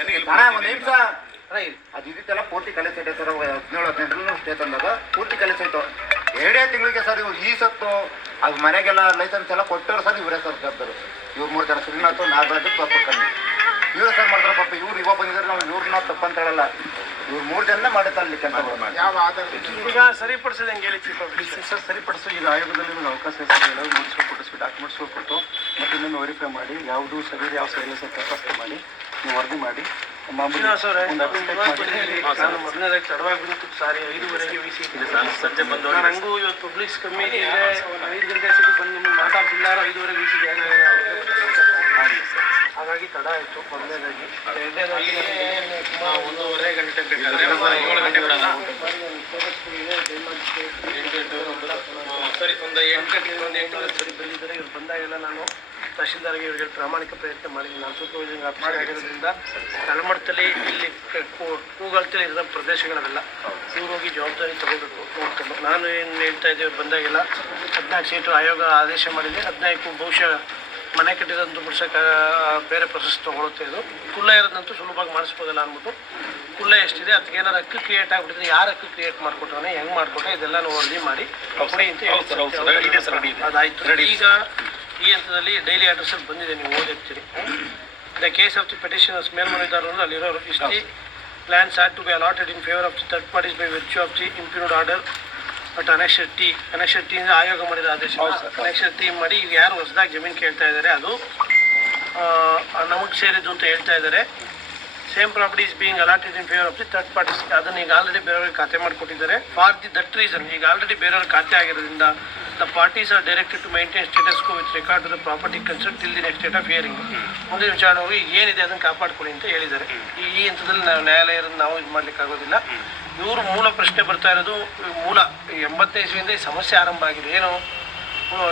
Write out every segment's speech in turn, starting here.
ಒಂದು ನಿಮಿಷ ಅದು ಇದಿತ್ತಲ್ಲ ಪೂರ್ತಿ ಕಲಿಸ್ ಐತೆ ಸರ್. 17-18 ಸ್ಟೇ ತಂದಾಗ ಪೂರ್ತಿ ಕಲಿಸ್ ಆಯ್ತು. 2 ತಿಂಗಳಿಗೆ ಸರ್ ಇವ್ರು ಈ ಸತ್ತು ಅದು ಮನೆಗೆಲ್ಲ ಲೈಸೆನ್ಸ್ ಎಲ್ಲ ಕೊಟ್ಟರು ಸರ್. ಇವರೇ ಸರ್ ಕರ್ತಾರೆ. ಇವ್ರು 3 ಜನ ಶ್ರೀನಾಥ್ ನಾಗರಾಜ್ ತಪ್ಪು ಕಣ್ಣು ಇವರೇ ಸರ್ ಮಾಡ್ತಾರೆ. ಪಾಪ ಇವ್ರು ಇವಾಗ ಬಂದಿದ್ದಾರೆ. ನಾವು ಇವ್ರನ್ನ ತಪ್ಪಂತ ಹೇಳಲ್ಲ. ಇವ್ರು 3 ಜನ ಮಾಡುತ್ತಾರೆ ಅಲ್ಲಿ ಕೆಲಸ. ಯಾವ ಆಧಾರ ಈಗ ಸರಿಪಡಿಸೋದು ಹೆಂಗೆ ಹೇಳಿ ಸರ್? ಸರಿಪಡಿಸೋ ಈಗ ಆಯೋಗದಲ್ಲಿ ನಿಮ್ಗೆ ಅವಕಾಶ ಎಲ್ಲ ನೋಟ್ಸ್ಗಳು ಕೊಟ್ಟು ಡಾಕ್ಯುಮೆಂಟ್ಸ್ಗಳು ಕೊಟ್ಟು ಮತ್ತು ಇನ್ನೊಂದು ವೆರಿಫೈ ಮಾಡಿ ಯಾವುದು ಸರಿ ಯಾವ ಸರಿ ಇಲ್ಲ ಸರ್ ತಪಾಸಣೆ ಮಾಡಿ ನೀವು ವರದಿ ಮಾಡಿ ನಾನು ಮೊದಲನೇದಾಗಿ ತಡವಾಗಿ ಬಂತು ಸಾರಿ. 5:30ಗೆ ವಿ ಸಿ ಇದೆ ಸರ್. ಸಂಜೆ ಬಂದು ನನಗೂ ಇವತ್ತು ಪಬ್ಲಿಕ್ಸ್ ಕಮ್ಮಿ ಇದೆ. 5 ಗಂಟೆ ಅಷ್ಟೊತ್ತಿಗೆ ಬಂದು ನಿಮಗೆ ಮಾತಾಡ್ತಿಲ್ಲ. 5:30 ವಿ ಸಿ ಹಾಗಾಗಿ ತಡ ಆಯಿತು. ಮೊದಲನೇದಾಗಿ 2ನೇದಾಗಿ 1:30 ಗಂಟೆ ಸರಿ ಒಂದು 8 ಗಂಟೆಗೆ ಒಂದು 8:30 ಸರಿ ಬಂದಿದ್ದಾರೆ. ಇವ್ರು ಬಂದಾಗೆಲ್ಲ ನಾನು ತಹಶೀಲ್ದಾರ್ಗೆ ಇವರಿಗೆ ಪ್ರಾಮಾಣಿಕ ಪ್ರಯತ್ನ ಮಾಡಿದ್ದೀನಿ. ನಾನು ಸೂಪರ್ವೈಸಿಂಗ್ ಆಫೀಸರ್ ಆಗಿರೋದ್ರಿಂದ ತಳಮಟ್ಟದಲ್ಲಿ ಇಲ್ಲಿ ಕೂಗಾಳ್ತಲ್ಲಿ ಇರೋ ಪ್ರದೇಶಗಳವೆಲ್ಲ ಇವ್ರು ಹೋಗಿ ಜವಾಬ್ದಾರಿ ತಗೋಬೇಕು ನೋಡ್ಕೊಂಡು. ನಾನು ಏನು ಹೇಳ್ತಾ ಇದ್ದೇವೆ ಬಂದಾಗೆಲ್ಲ 14 ಸೀಟು ಆಯೋಗ ಆದೇಶ ಮಾಡಿದೆ. 14 ಬಹುಶಃ ಮನೆ ಕಟ್ಟಿರೋದಂತೂ ಬಿಡ್ಸೋಕೆ ಬೇರೆ ಪ್ರೊಸೆಸ್ ತೊಗೊಳುತ್ತೆ. ಇದು ಕುಲ್ಲ ಇರೋದಂತೂ ಸುಲಭವಾಗಿ ಮಾಡಿಸ್ಬೋದಲ್ಲ ಅಂದ್ಬಿಟ್ಟು ಕುಲ್ಲ ಎಷ್ಟಿದೆ ಅದಕ್ಕೆ ಏನಾರು ಹಕ್ಕು ಕ್ರಿಯೇಟ್ ಆಗಿಬಿಟ್ಟಿದ್ರೆ ಯಾರು ಹಕ್ಕು ಕ್ರಿಯೇಟ್ ಮಾಡ್ಕೊಟ್ಟಾನೆ ಹೆಂಗೆ ಮಾಡ್ಕೊಟ್ಟೆ ಇದೆಲ್ಲ ವರದಿ ಮಾಡಿ ಕೊಡಿ ಅಂತ ಹೇಳ್ತಾರೆ. ಅದಾಯಿತು. ಈಗ ಈ ಹಂತದಲ್ಲಿ ಡೈಲಿ ಅಡ್ರೆಸ್ಸಲ್ಲಿ ಬಂದಿದೆ, ನೀವು ಓದಿರ್ತೀರಿ. The case of the petitioners ಮೇಲ್ಮನವಿದಾರರು ಅಲ್ಲಿರೋರು ಇಷ್ಟು plans are to be allotted in favour of the third parties by virtue of the impugned order but annexure T ಇಂದ ಆಯೋಗ ಮಾಡಿದ ಆದೇಶ. ಅನೆಕ್ಷರ್ ಟಿ ಮಾಡಿ ಈಗ ಯಾರು ಹೊಸದಾಗಿ ಜಮೀನು ಕೇಳ್ತಾ ಇದ್ದಾರೆ ಅದು ನಮಗೆ ಸೇರಿದ್ದು ಅಂತ ಹೇಳ್ತಾ ಇದ್ದಾರೆ. Same properties being allotted in favour of the third parties. ಅದನ್ನು ಈಗ ಆಲ್ರೆಡಿ ಬೇರೆಯವ್ರಿಗೆ ಖಾತೆ ಮಾಡಿಕೊಟ್ಟಿದ್ದಾರೆ. ಫಾರ್ ದಿ ದಟ್ ರೀಸನ್ ಈಗ ಆಲ್ರೆಡಿ ಬೇರೆಯವ್ರಿಗೆ ಖಾತೆ ಆಗಿರೋದ್ರಿಂದ the parties are directed to maintain status quo with record to the property concern till the next date of hearing. ಮುಂದಿನ ವಿಚಾರಣೆಗಳು ಈಗ ಏನಿದೆ ಅದನ್ನು ಕಾಪಾಡ್ಕೊಳ್ಳಿ ಅಂತ ಹೇಳಿದ್ದಾರೆ. ಈ ಹಂತದಲ್ಲಿ ನಾವು ನ್ಯಾಯಾಲಯ ನಾವು ಇದು ಮಾಡಲಿಕ್ಕಾಗೋದಿಲ್ಲ. ಇವರು ಮೂಲ ಪ್ರಶ್ನೆ ಬರ್ತಾ ಇರೋದು ಮೂಲ 80ನೇ ಇಸ್ವಿಯಿಂದ ಈ ಸಮಸ್ಯೆ ಆರಂಭ ಆಗಿದೆ. ಏನು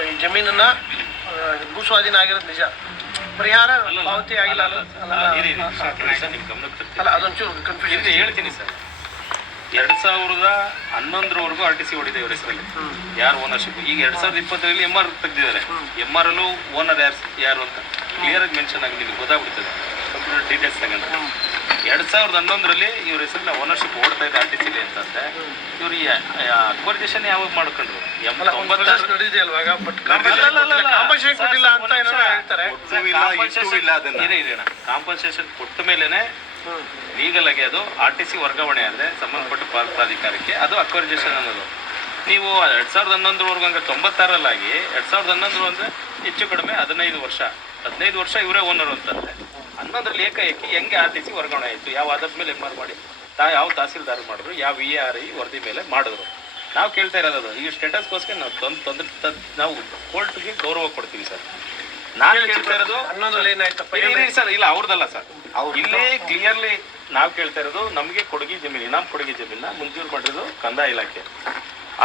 ಈ ಜಮೀನನ್ನು ಭೂಸ್ವಾಧೀನ ಆಗಿರೋದು ನಿಜ, ಪರಿಹಾರ ಪಾವತಿ ಆಗಿಲ್ಲ ಅಲ್ಲ, ಅದೊಂಚೂರು ಕನ್ಫ್ಯೂಷನ್ ಹೇಳ್ತೀನಿ ಸರ್. 2011 RTC ಹೊಡಿದೆ ಇವ್ರ ಹೆಸರಲ್ಲಿ ಯಾರು ಓನರ್ಶಿಪ್. ಈಗ 2020 MR ತೆಗೆದಿದ್ದಾರೆ. MR ಅಲ್ಲೂ ಓನರ್ ಯಾರು ಅಂತ ಕ್ಲಿಯರ್ ಆಗಿ ಮೆನ್ಷನ್ ಆಗಿ ನಿಮ್ಗೆ ಗೊತ್ತಾಗ್ಬಿಡ್ತದೆ ಕಂಪ್ಯೂಟರ್ ಡೀಟೇಲ್ಸ್ ತಗೊಂಡ್ರೆ. 2011 ಇವ್ರ ಹೆಸರಲ್ಲಿ ಓನರ್ಶಿಪ್ ಓಡ್ತಾ ಇದೆ RTC ಅಂತಂದ್ರೆ ಇವ್ರು ಅಕ್ವರ್ಜೇಷನ್ ಯಾವಾಗ ಮಾಡ್ಕೊಂಡ್ರು? 96 ನಡೆದಿದೆ ಅಲ್ವಾಗ. ಬಟ್ ಕಾಂಪನ್ಸೇಷನ್ ಕೊಟ್ಟ ಮೇಲೆನೆ ಲೀಗಲ್ ಆಗಿ ಅದು RTC ವರ್ಗಾವಣೆ ಆದರೆ ಸಂಬಂಧಪಟ್ಟ ಪ್ರಾಧಿಕಾರಕ್ಕೆ ಅದು ಅಕ್ವರ್ಜೇಷನ್ ಅನ್ನೋದು. ನೀವು 2011 ಅಂದರೆ 96 2011 ಅಂದರೆ ಹೆಚ್ಚು ಕಡಿಮೆ 15 ವರ್ಷ. 15 ವರ್ಷ ಇವರೇ ಓನರ್ ಅಂತಂದರೆ 11ರಲ್ಲಿ ಏಕಾಏಕಿ ಹೆಂಗೆ RTC ವರ್ಗಾವಣೆ ಆಯಿತು? ಯಾವ ಆಧಾರದ ಮೇಲೆ MR ಮಾಡಿ ಯಾವ ತಹಸೀಲ್ದಾರ್ ಮಾಡಿದ್ರು, ಯಾವ VRI ವರದಿ ಮೇಲೆ ಮಾಡಿದ್ರು? ನಾವು ಕೇಳ್ತಾ ಇರೋದು ಈ ಸ್ಟೇಟಸ್ಗೋಸ್ಕರ ನಾವು ಕೋರ್ಟ್ಗೆ ಗೌರವ ಕೊಡ್ತೀವಿ ಸರ್. ನಾನು ಕೇಳ್ತಾ ಇರೋದು 11ರಲ್ಲಿ ಏನಾಯ್ತಪ್ಪ ಸರ್, ಇಲ್ಲ ಅವ್ರದ್ದಲ್ಲ ಸರ್. ಇಲ್ಲೇ ಕ್ಲಿಯರ್ಲಿ ನಾವು ಕೇಳ್ತಾ ಇರೋದು ನಮಗೆ ಕೊಡಗಿ ಜಮೀನು, ನಮ್ಮ ಕೊಡಗಿ ಜಮೀನ ಮಂಜೂರು ಮಾಡಿರೋದು ಕಂದಾಯ ಇಲಾಖೆ,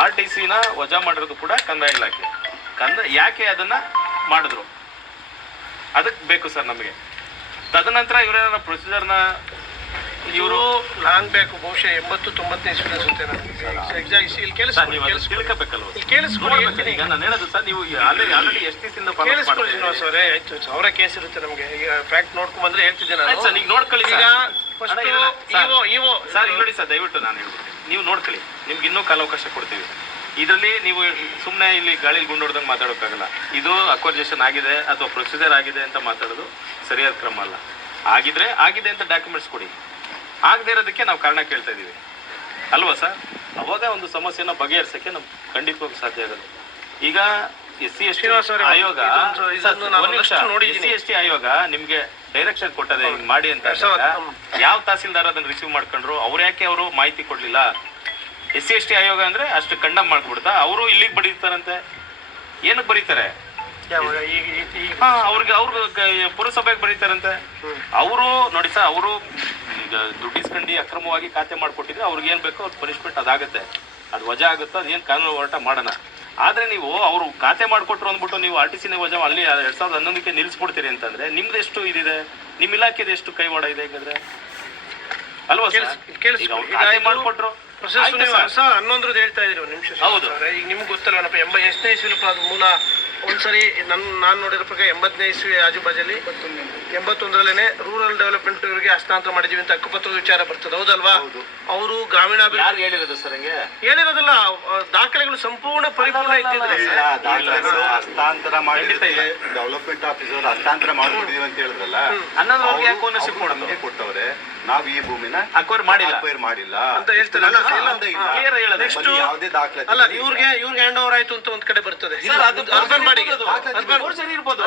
RTCನ ವಜಾ ಮಾಡಿರೋದು ಕೂಡ ಕಂದಾಯ ಇಲಾಖೆ. ಯಾಕೆ ಅದನ್ನ ಮಾಡಿದ್ರು ಅದಕ್ಕೆ ಬೇಕು ಸರ್ ನಮಗೆ. ತದನಂತರ ಇವರೇನ ಪ್ರೊಸೀಜರ್ನ ಇವರು ಲಾಂಗ್ ಬೇಕು ಬಹುಶಃ 80-90 ಇಸ್ವಿ ಅನ್ಸುತ್ತೆ ನನಗೆ. ಕೇಳಿಸ್ಕೊಳ್ಳಿ. ಈಗ ನಾನು ಹೇಳೋದು ಸರ್, ನೀವು ಆಲ್ರೆಡಿ ಎಷ್ಟು ದಿವಸದಿಂದ ಸರ್ ಆಯ್ತು, 1000 ಕೇಸ್ ಇರುತ್ತೆ ನಮಗೆ. ಈಗ ಫ್ಯಾಕ್ಟ್ ನೋಡ್ಕೊಂಡ್ ಬಂದ್ರೆ ಹೇಳ್ತಿದ್ದೆ ನಾನು. ಸರ್ ಈಗ ನೋಡ್ಕೊಳ್ಳಿ. ಈಗ ಸರ್ ನೋಡಿ ಸರ್, ದಯವಿಟ್ಟು ನಾನು ಹೇಳ್ಬಿಡ್ತೀನಿ, ನೀವು ನೋಡ್ಕೊಳ್ಳಿ. ನಿಮ್ಗೆ ಇನ್ನೂ ಕಾಲಾವಕಾಶ ಕೊಡ್ತೀವಿ. ಇದರಲ್ಲಿ ನೀವು ಸುಮ್ಮನೆ ಇಲ್ಲಿ ಗಾಳಿಲಿ ಗುಂಡೊಡ್ದಂಗೆ ಮಾತಾಡೋಕ್ಕಾಗಲ್ಲ. ಇದು ಅಕ್ವರ್ಜೇಷನ್ ಆಗಿದೆ ಅಥವಾ ಪ್ರೊಸೀಜರ್ ಆಗಿದೆ ಅಂತ ಮಾತಾಡೋದು ಸರಿಯಾದ ಕ್ರಮ ಅಲ್ಲ. ಆಗಿದೆ ಅಂತ ಡಾಕ್ಯುಮೆಂಟ್ಸ್ ಕೊಡಿ. ಆಗದೆ ಇರೋದಕ್ಕೆ ನಾವು ಕಾರಣ ಕೇಳ್ತಾ ಇದ್ದೀವಿ ಅಲ್ವಾ ಸರ್? ಅವಾಗ ಒಂದು ಸಮಸ್ಯೆನ ಬಗೆಹರಿಸೋಕ್ಕೆ ನಮ್ಗೆ ಖಂಡಿತವಾಗಿ ಸಾಧ್ಯ ಆಗುತ್ತೆ. ಈಗ SC/ST ಆಯೋಗ SC/ST ಆಯೋಗ ನಿಮಗೆ ಡೈರೆಕ್ಷನ್ ಕೊಟ್ಟದೆ ಹಿಂಗೆ ಮಾಡಿ ಅಂತ. ಯಾವ ತಹಸೀಲ್ದಾರ್ ಅದನ್ನು ರಿಸೀವ್ ಮಾಡ್ಕೊಂಡ್ರು? ಅವ್ರು ಯಾಕೆ ಅವರು ಮಾಹಿತಿ ಕೊಡಲಿಲ್ಲ? SC/ST ಆಯೋಗ ಅಂದರೆ ಅಷ್ಟು ಕಂಡಮ್ ಮಾಡ್ಬಿಡ್ತಾ ಅವರು ಇಲ್ಲಿಗೆ ಬರೀತಾರಂತೆ. ಏನಕ್ಕೆ ಬರೀತಾರೆ? ಅವ್ರಿಗೆ ಪುರಸಭೆಗೆ ಬರೀತಾರಂತೆ. ಅವರು ನೋಡಿ ಸರ್, ಅವರು ಈಗ ದುಡ್ಡು ಇಸ್ಕೊಂಡು ಅಕ್ರಮವಾಗಿ ಖಾತೆ ಮಾಡಿಕೊಟ್ಟಿದ್ರೆ ಅವ್ರಿಗೆ ಏನು ಬೇಕೋ ಅವ್ರ ಪನಿಷ್ಮೆಂಟ್ ಅದಾಗುತ್ತೆ, ಅದು ವಜಾ ಆಗುತ್ತೆ, ಅದೇನು ಕಾನೂನು ಹೋರಾಟ ಮಾಡೋಣ. ಆದರೆ ನೀವು ಅವರು ಖಾತೆ ಮಾಡಿಕೊಟ್ರು ಅಂದ್ಬಿಟ್ಟು ನೀವು RTCನ ವಜಾ ಅಲ್ಲಿ 2011ಕ್ಕೆ ನಿಲ್ಲಿಸ್ಬಿಡ್ತೀರಿ ಅಂತಂದರೆ ನಿಮ್ದು ಎಷ್ಟು ಇದಿದೆ? ನಿಮ್ಮ ಇಲಾಖೆದು ಎಷ್ಟು ಕೈವಾಡ ಇದೆ? ಹೇಗಾದ್ರೆ ಅಲ್ವಾ ಸರ್? ಖಾತೆ ಮಾಡಿಕೊಟ್ರು ಪ್ರೊಸೆಸ್ ಆಯ್ತು ನೀವು ಸರ್. 11 ಹೇಳ್ತಾ ಇದೀರಿ ಒಂದು ನಿಮಿಷ ಹೌದು. ಈಗ ನಿಮ್ಗೆ ಗೊತ್ತಲ್ವನಪ್ಪ ಎಷ್ಟನೇ ಇಸ್ವಿಲಪ್ಪ ಅದು ಮೂಲ ಒಂದ್ಸರಿ ನಾನು ನೋಡಿರೋ ಪ್ರಕಾರ 80ನೇ ಇಸ್ವಿ ಆಜುಬಾಜಲ್ಲಿ 81ರಲ್ಲೇನೆ ರೂರಲ್ ಡೆವಲಪ್ಮೆಂಟ್ ಇವರಿಗೆ ಹಸ್ತಾಂತರ ಮಾಡಿದೀವಿ ಅಂತ ಹಕ್ಕುಪತ್ರದ ವಿಚಾರ ಬರ್ತದೆ, ಹೌದಲ್ವಾ? ಅವರು ಗ್ರಾಮೀಣಾಭಿವೃದ್ಧಿ ಯಾರು ಹೇಳಿರೋದು ಸರ್ ಹಂಗೆ? ಹೇಳಿರೋದಲ್ಲ, ದಾಖಲೆಗಳು ಸಂಪೂರ್ಣ ಪರಿಪೂರ್ಣ ಇದ್ದಿದ್ರೆ ಹಸ್ತಾಂತರ ಮಾಡಿರ್ತೀವಿ, ಡೆವಲಪ್ಮೆಂಟ್ ಆಫೀಸರ್ ಹಸ್ತಾಂತರ ಮಾಡ್ಕೊಂಡಿದೀವಿ ಅಂತ ಹೇಳಿದ್ರಲ್ಲ, ಅನ್ನೋದ್ರಿಗೆ ಯಾಕೆ ಓನರ್ಶಿಪ್ ಕೊಡೋದು? ನಮಗೆ ಕೊಟ್ಟವ್ರೆ, ನಾವು ಈ ಭೂಮಿನ ಅಕ್ವೈರ್ ಮಾಡಿಲ್ಲ acquire ಮಾಡಿಲ್ಲ ಅಂತ ಹೇಳ್ತಾರಲ್ಲ. ಕ್ಲಿಯರ್ ಹೇಳೋದು. ನೆಕ್ಸ್ಟ್ ಬರೀ ಯಾವುದೇ ದಾಖಲಾತಿ ಅಲ್ಲ, ಇವ್ರಿಗೆ ಹ್ಯಾಂಡ್ ಓವರ್ ಆಯ್ತು ಅಂತ ಒಂದ್ ಕಡೆ ಬರ್ತದೆ. ಸರ್, ಅದು ಅರ್ಬನ್ ಬಾಡಿಗೆ ಫೋರ್ಜರಿ ಇರ್ಬೋದು.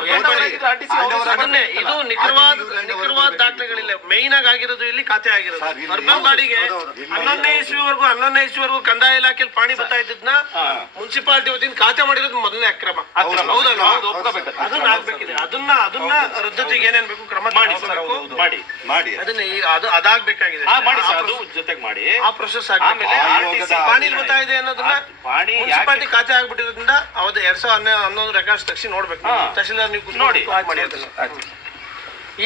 ಅದನ್ನೇ ಇದು ನಿಖರವಾದ ದಾಖಲೆಗಳಿಲ್ಲ. ಮೈನ್ ಆಗಿ ಆಗಿರೋದು ಇಲ್ಲಿ ಖಾತೆ ಆಗಿರೋದು ಸರ್, ಇಲ್ಲಿ ಅರ್ಬನ್ ಬಾಡಿಗೆ 11ನೇ ಇಸ್ವಿವರೆಗೂ ಕಂದಾಯ ಇಲಾಖೆಯಲ್ಲಿ ಪಾಣಿ ಬರ್ತಾ ಇದ್ದದ್ನ ಮುನ್ಸಿಪಾಲಿಟಿ ವತಿಯಿಂದ ಖಾತೆ ಮಾಡಿರೋದು ಮೊದಲನೇ ಅಕ್ರಮ. ಹೌದಲ್ವಾ? ಹೌದು, ಒಪ್ಕೋಬೇಕು. ಅದನ್ನ ಆಗ್ಬೇಕಿದೆ. ಅದನ್ನ ರದ್ದತಿಗೆ ಏನೇನ್ ಬೇಕು ಕ್ರಮ ಮಾಡಿ ಸರ್, ತಗೊಳ್ಬೇಕು. ಹೌದು, ಮಾಡಿ ಮಾಡಿ ಅದನ್ನ ಅದಾಗ್ಬೇಕಾಗಿದೆ. ಮಾಡಿ ಸರ್, ಅದು ಜೊತೆಗೆ ಮಾಡಿ. ಆ ಪ್ರೊಸೆಸ್ ಆಮೇಲೆ RTC ಪಾಣಿಲ್ ಬರ್ತಾ ಇದೆ ಅನ್ನೋದನ್ನ ಪಾಣಿ ಮುನ್ಸಿಪಾಲಿಟಿ ಖಾತೆ ಆಗ್ಬಿಟ್ಟಿರೋದ್ರಿಂದ ಅವತ್ತು 2011 ರೆಕಾರ್ಡ್ಸ್ ತೆಗೆಸಿ ನೋಡ್ಬೇಕು. ಹಾ. ತಹಶೀಲ್ದಾರ್ ನೀವು ನೋಡಿ. ಮಾಡಿ ಅದನ್ನ.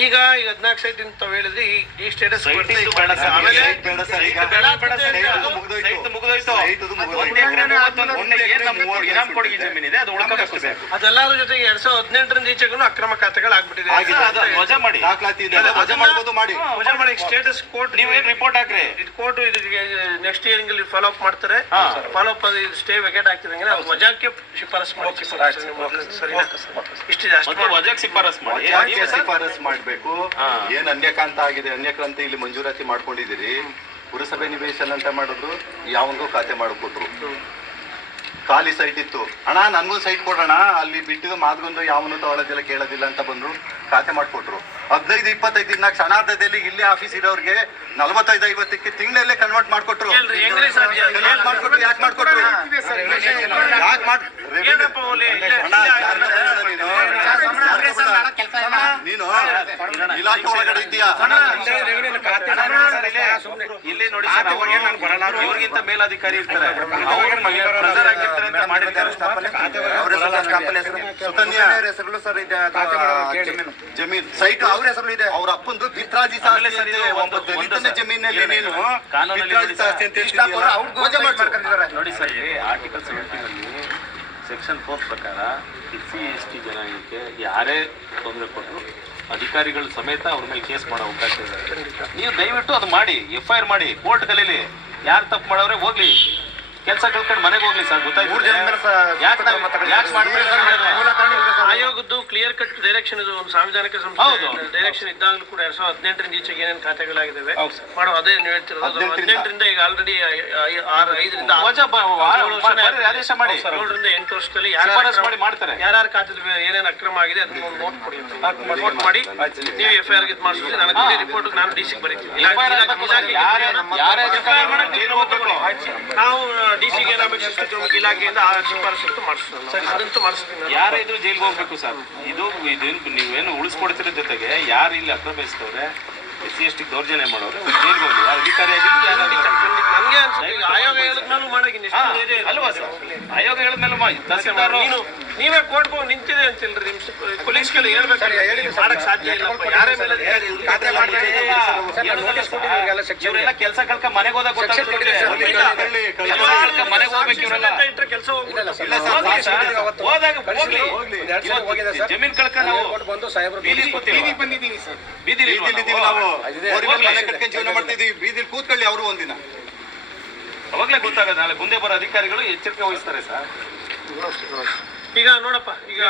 ಈಗ 14 ಸೈಟ್ ಅಂತ ತಾವ್ ಹೇಳಿದ್ರಿ, ಈ ಸ್ಟೇಟಸ್ ಸೈಟ್ ಇದು ಬೇಡ ಸರ್. ಆಮೇಲೆ ಸೈಟ್ ಬೇಡ ಸರ್, ಈಗ ಬೇಡ ಬೇಡ ಸರ್, ಅಂತ ಅದು ಮುಗ್ದೋಯ್ತು. ಸೈಟ್ ಮುಗ್ದೋಯ್ತು. ಸೈಟ್ ಅದು ಮುಗ್ದೋಯ್ತು. ಒಂದ್ ಎಕರೆ 31 ಏನ್ ನಮ್ಮ ಇನಾಮ್ ಕೊಡುಗೆ ಜಮೀನಿದೆ ಅದು ಉಳ್ಕೋಬೇಕು ಸರ್. ಅದೆಲ್ಲರ ಜೊತೆಗೆ 2018ರಿಂದ ಈಚೆಗೂ ಅಕ್ರಮ ಖಾತೆಗಳಾಗ್ಬಿಟ್ಟಿದೆ. ಆಗಿದೆ. ಅದು ವಜಾ ಮಾಡಿ. ದಾಖಲಾತಿ ಇದೆ, ವಜಾ ಮಾಡ್ಬೋದು, ಮಾಡಿ. ವಜಾ ಮಾಡಿ ಸ್ಟೇಟಸ್ ಕೋರ್ಟ್ ನೀವೇನ್ ರಿಪೋರ್ಟ್ ಹಾಕ್ರಿ. ಇದು ಕೋರ್ಟ್ ನೆಕ್ಸ್ಟ್ ಇಯರಿಂಗ್ ಅಲ್ಲಿ ಫಾಲೋ ಅಪ್ ಮಾಡ್ತಾರೆ. ಹಾ. ಫಾಲೋ ಅಪ್ ಸ್ಟೇ ವೆಕೆಟ್ ಆಗ್ತಿದಂಗೆ ಅದು ವಜಾಕ್ಕೆ ಶಿಫಾರಸ್ ಮಾಡಿ. ಸರಿನಾ? ಇಷ್ಟಿದೆ, ಅಷ್ಟು ಮತ್ತೆ ವಜಾಕ್ ಶಿಫಾರಸ್ ಮಾಡಿ. ಯಾಕೆ ನೀವು ಸರ್ ಶಿಫಾರಸ್ ಮಾಡ್ಬೇಕು? ಹಾ. ಏನ್ ಅನ್ಯಕಾಂತ ಆಗಿದೆ, ಅನ್ಯಕ್ರಾಂತಿ ಇಲ್ಲಿ ಮಂಜೂರಾತಿ ಮಾಡ್ಕೊಂಡಿದ್ದೀರಿ, ಪುರಸಭೆ ನಿವೇಶನ ಅಂತ ಮಾಡಿದ್ರು, ಯಾವಂಗೂ ಖಾತೆ ಮಾಡಿಕೊಟ್ರು. ಖಾಲಿ ಸೈಟ್ ಇತ್ತು, ಅಣ್ಣ ನನ್ಗೂ ಸೈಟ್ ಕೊಡೋಣ, ಅಲ್ಲಿ ಬಿಟ್ಟಿದ್ದು ಮಾದ್ಗೊಂಡು ಯಾವನು ತಗೊಳ್ಳೋದಿಲ್ಲ ಕೇಳೋದಿಲ್ಲ ಅಂತ ಬಂದ್ರು, ಖಾತೆ ಮಾಡಿಕೊಟ್ರು. 15-25 ದಿನ ಕ್ಷಣಾರ್ಧದಲ್ಲಿ ಇಲ್ಲಿ ಆಫೀಸ್ ಇರೋರಿಗೆ 45-50ಕ್ಕೆ ತಿಂಗಳಲ್ಲೇ ಕನ್ವರ್ಟ್ ಮಾಡ್ಕೊಟ್ರು. ಹೇಳ್ರಿ, ಹೆಂಗ್ರಿ ಸಾಧ್ಯ? ಕನ್ವರ್ಟ್ ಮಾಡ್ಕೊಟ್ರು, ಯಾಕೆ ಮಾಡ್ಕೊಟ್ರು? ಯಾಕೆ ಮಾಡ್ ಏನಪ್ಪ ಓಲಿ? ಅಣ್ಣ, ನೀನು ಇಲಾಖೆ ಒಳಗಡೆ ಇದೆಯಾ? ಇಲ್ಲಿ ನೋಡಿ ಸರ್, ಇವ್ರಿಗಿಂತ ಮೇಲಾಧಿಕಾರಿ ಇರ್ತಾರೆ, ಅವ್ರು ಪ್ರೆಸರ್ ಆಗಿರ್ತಾರೆ ಅಂತ ಮಾಡಿರ್ತಾರೆ. ಸುಕನ್ಯಾ ಹೆಸರು ಸರ್ ಇದೆ ಜಮೀನ್ ಸೈಟ್ ಅವ್ರ ಹೆಸರು ಇದೆ. ಅವ್ರ ಅಪ್ಪಂದು ಪಿತ್ರಾಜಿ ಆಮೇಲೆ ಸರ್, ಇದು ಒಬ್ಬ ದಲಿತನ ಜಮೀನಲ್ಲಿ ನೀನು ಕಾನೂನಲ್ಲಿ ಪಿತ್ರಾಜಿ ಆಸ್ತಿ ಅಂತ ಹೇಳ್ತಿದ್ದೀಯಲ್ಲ, ವಜಾ ಮಾಡ್ಸು. ನೋಡಿ ಸರ್, ಆರ್ಟಿಕಲ್ 17 ಸೆಕ್ಷನ್ 4 ಪ್ರಕಾರ SC/ST ಜನಾಂಗಕ್ಕೆ ಯಾರೇ ತೊಂದರೆ ಕೊಟ್ಟರು ಅಧಿಕಾರಿಗಳು ಸಮೇತ ಅವ್ರ ಮೇಲೆ ಕೇಸ್ ಮಾಡೋ ಅವಕಾಶ ಇದೆ. ನೀವು ದಯವಿಟ್ಟು ಅದು ಮಾಡಿ, FIR ಮಾಡಿ, ಕೋರ್ಟ್ ಕಲೀಲಿ. ಯಾರು ತಪ್ಪು ಮಾಡೋರೆ ಹೋಗ್ಲಿ, ಕೆಲಸ ಕಳ್ಕೊಂಡು ಮನೆಗೆ ಹೋಗ್ಲಿ ಸರ್. ಗೊತ್ತಾಯ್ತು? ಯಾಕೆ ಮಾಡ್ತೀರಿ ಸರ್? ಆಯೋಗದ್ದು ಕ್ಲಿಯರ್ ಕಟ್ ಡೈರೆಕ್ಷನ್ ಇದು ಒಂದು ಸಾಂವಿಧಾನಿಕ ಹೌದು. ಸಂಸ್ಥೆ ಡೈರೆಕ್ಷನ್ ಇದ್ದಾಗಲೂ ಕೂಡ 2018ರಿಂದ ಈಚೆಗೆ ಏನೇನು ಖಾತೆಗಳಾಗಿದ್ದಾವೆ ಹೌದು ಸರ್. ಮಾಡೋ ಅದೇ ನೀವು ಹೇಳ್ತಿರೋದು. 18ರಿಂದ ಈಗ ಆಲ್ರೆಡಿ 5ರಿಂದ ವಜಾ ಆದೇಶ ಮಾಡಿ 7ರಿಂದ 8 ವರ್ಷದಲ್ಲಿ ಶಿಫಾರಸ್ ಮಾಡಿ ಮಾಡ್ತಾರೆ. ಯಾರ್ಯಾರ ಖಾತೆದ ಏನೇನು ಅಕ್ರಮ ಆಗಿದೆ ಅದನ್ನ ಒಂದು ನೋಟ್ ಕೊಡಿ. ನೋಟ್ ಮಾಡಿ ನೀವು FIR ಇದು ಮಾಡಿಸಿ ನನಗೆ ರಿಪೋರ್ಟ್ ನಾನು DC ಬರೀತೀನಿ. ನಾವು DC ಗೆ ಏನಾಗಬೇಕು ಶಿಸ್ತು ಇಲಾಖೆಯಿಂದ ಆ ಶಿಫಾರಸು ಮಾಡಿಸ್ತೀವಿ. ಅದಂತೂ ಮಾಡಿಸ್ತೀನಿ. ಯಾರೇ ಇದ್ರು ಜೈಲ್ಗೆ ಹೋಗ್ಬೇಕು ಸರ್. ಇದೇನು ನೀವೇನು ಉಳಿಸ್ಕೊಡ್ತಿರೋ ಜೊತೆಗೆ ಯಾರು ಇಲ್ಲಿ ಅಕ್ರಮ ಎಸ್ತವ್ರೆ, SC/ST ದೌರ್ಜನ್ಯ ಮಾಡೋರು ಜೈಲ್ಗೆ ಹೋಗ್ಲಿ. ಯಾರು ಅಧಿಕಾರಿ ಆಗಿಲ್ಲ, ಯಾರು ನನ್ಗೆ ಅನ್ಸುತ್ತೆ ಈಗ ಆಯೋಗ ಹೇಳಿದ್ಮೇಲೂ ಮಾಡಾಗಿನಿ ಅಲ್ವಾ ಸರ್? ಆಯೋಗ ಹೇಳಿದ್ಮೇಲೆ ತಹಸೀಲ್ದಾರ್ ನೀವೇ ಕೋರ್ಟ್ ಹೋಗಿ ನಿಂತಿದೆ ಅಂತಿಲ್ರಿ. ನಿಮ್ ಪೊಲೀಸ್ಗೆಲ್ಲ ಹೇಳ್ಬೇಕು, ಮಾಡಕ್ ಸಾಧ್ಯ ಇಲ್ಲ. ಯಾರೇ ಮೇಲೆ ಇವರೆಲ್ಲ ಕೆಲಸ ಕಳ್ಕ ಮನೆಗೆ ಹೋದಾಗ ಮನೆಗೆ ಹೋಗ್ಬೇಕು. ಇವರೆಲ್ಲ ಇಟ್ಟರೆ ಕೆಲಸ ಹೋದಾಗ ಹೋಗ್ಲಿ. ಜಮೀನ್ ಕಳ್ಕ ನಾವು ಬೀದಿಲಿ ನಾವು ಮನೆ ಕಟ್ಕೊಂಡು ಜೀವನ ಮಾಡ್ತಿದ್ದೀವಿ, ಬೀದಿಲಿ ಕೂತ್ಕೊಳ್ಳಿ ಅವರು ಒಂದಿನ. ಅವಾಗಲೇ ಗೊತ್ತಾಗದ, ನಾಳೆ ಮುಂದೆ ಬರೋ ಅಧಿಕಾರಿಗಳು ಎಚ್ಚರಿಕೆ ವಹಿಸ್ತಾರೆ ಸರ್. ಈಗ ನೋಡಪ್ಪ, ಈಗ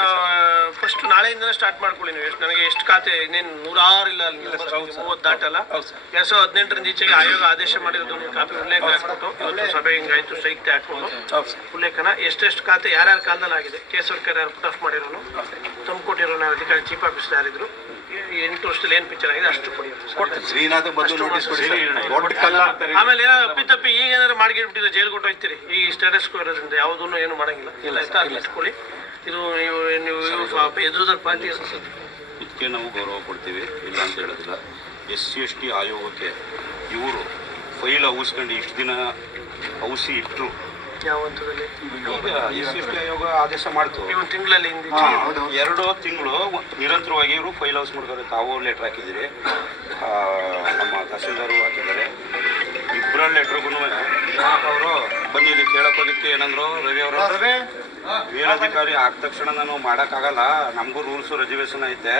ಫಸ್ಟ್ ನಾಳೆಯಿಂದನೇ ಸ್ಟಾರ್ಟ್ ಮಾಡ್ಕೊಳ್ಳಿ ನೀವು. ನನಗೆ ಎಷ್ಟು ಖಾತೆ ಇನ್ನೇನು 106 ಇಲ್ಲ, 30 ದಾಟಲ್ಲ. 2018ರಿಂದ ಈಚೆಗೆ ಆಯೋಗ ಆದೇಶ ಮಾಡಿರೋದು ಕಾಪಿ ಉಲ್ಲೇಖ ಹಾಕ್ಬಿಟ್ಟು ಇವತ್ತು ಸಭೆ ಹಿಂಗಾಯ್ತು ಸೈಕ್ತೆ ಹಾಕ್ಬಿಟ್ಟು ಉಲ್ಲೇಖನ ಎಷ್ಟೆಷ್ಟು ಖಾತೆ ಯಾರ್ಯಾರ ಕಾಲದಲ್ಲಿ ಆಗಿದೆ, ಕೇಸರ್ಕರ್ ಯಾರು ಪುಟ್ ಆಫ್ ಮಾಡಿರೋನು, ತಂದ್ಕೊಟ್ಟಿರೋನು ಅಧಿಕಾರಿ ಚೀಫ್ ಆಫೀಸರ್ ಯಾರಿದ್ರು, 8 ವರ್ಷದಲ್ಲಿ ಏನು ಪಿಕ್ಚರ್ ಆಗಿದೆ ಅಷ್ಟು ಕೊಡಿ. ಶ್ರೀನಾಥ ಬಂದು ನೋಟಿಸ್ ಕೊಡಿ. ಆಮೇಲೆ ಎಪ್ಪಿ ಈಗ ಏನಾದ್ರು ಮಾಡಿಬಿಟ್ಟಿದ್ರೆ ಜೈಲ್ ಕೊಟ್ಟು ಹೋಗ್ತೀರಿ. ಈ ಸ್ಟೇಟಸ್ ಇರೋದ್ರಿಂದ ಯಾವುದನ್ನು ಏನು ಮಾಡಂಗಿಲ್ಲ. ಇಲ್ಲ ಆಯ್ತಾ, ಅಲ್ಲಿ ಇಟ್ಕೊಳ್ಳಿ. ಇದು ನೀವು ಎದುರುದ್ರ ಪಾರ್ಟಿ ಇದಕ್ಕೆ ನಾವು ಗೌರವ ಕೊಡ್ತೀವಿ, ಇಲ್ಲ ಅಂತ ಹೇಳೋದಿಲ್ಲ. SC/ST ಆಯೋಗಕ್ಕೆ ಇವರು ಫೈಲ್ ಔಸ್ಕೊಂಡು ಇಷ್ಟು ದಿನ ಔಸಿ ಇಟ್ಟರು. ಯಾವ ಹಂತದಲ್ಲಿ? ಈಗ SC/ST ಆಯೋಗ ಆದೇಶ ಮಾಡ್ತು. ಒಂದು ತಿಂಗಳಲ್ಲಿ 2 ತಿಂಗಳು ನಿರಂತರವಾಗಿ ಇವರು ಫೈಲ್ ಹೌಸ್ ಮಾಡ್ತಾರೆ. ತಾವು ಲೆಟ್ರ್ ಹಾಕಿದ್ದೀರಿ, ನಮ್ಮ ತಹಸೀಲ್ದಾರು ಹಾಕಿದ್ದಾರೆ. ಇಬ್ಬರ ರೆಫರಲ್ ಲೆಟ್ರಿಗೂ ಅವರು ಬನ್ನಿ ಇಲ್ಲಿ ಕೇಳಕ್ ಹೋಗಿತ್ತು ಏನಂದ್ರು ರವಿ ಅವರು ರವಿ ಮೇಲಧಿಕಾರಿ ಆದ ತಕ್ಷಣ ನಾನು ಮಾಡೋಕ್ಕಾಗಲ್ಲ, ನಮಗೂ ರೂಲ್ಸು ರೆಜರ್ವೇಷನ್ ಐತೆ,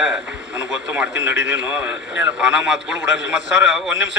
ನನಗೆ ಗೊತ್ತು ಮಾಡ್ತೀನಿ ನಡಿ ನೀನು ಅನ್ನೋ ಮಾತುಗಳು ಬಿಡಕ್ಕೆ. ಮತ್ತು ಸರ್ ಒಂದು ನಿಮಿಷ